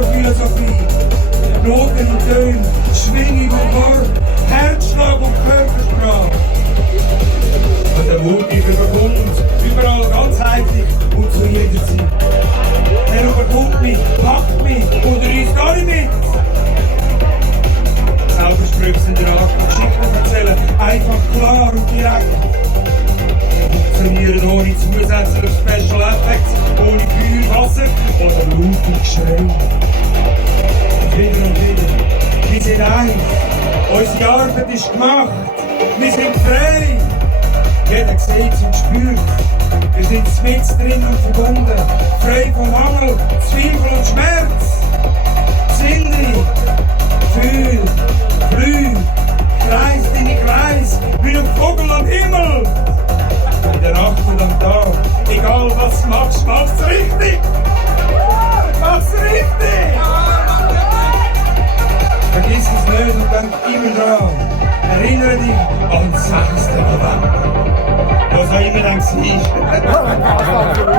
zur Philosophie. Noten und Töne, Schwingung und Wort, Herzschlag und Körpersprache. Also mutig überkommt, überall ganzheitlich und zu jeder Zeit. Er überkommt mich, packt mich und reißt gar nicht mit. Selbstbesprüchsender Art, Geschichten erzählen, einfach klar und direkt. Funktionieren ohne zusätzliche Special Effects, ohne Feuer, Wasser oder Laut und Geschrei. Wieder und wieder. Wir sind eins. Unsere Arbeit ist gemacht. Wir sind frei. Jeder sieht und spürt. Wir sind mit drin und verbunden. Frei von Mangel, Zweifel und Schmerz. Sinne, fühl, flüh, kreis deine Kreis, wie ein Vogel am Himmel. In der Nacht und am Tag, egal was du machst, mach's richtig. Mach's richtig. Vergiss es nicht und denk immer dran. Erinnere dich an das 6. November. Was auch immer dann war.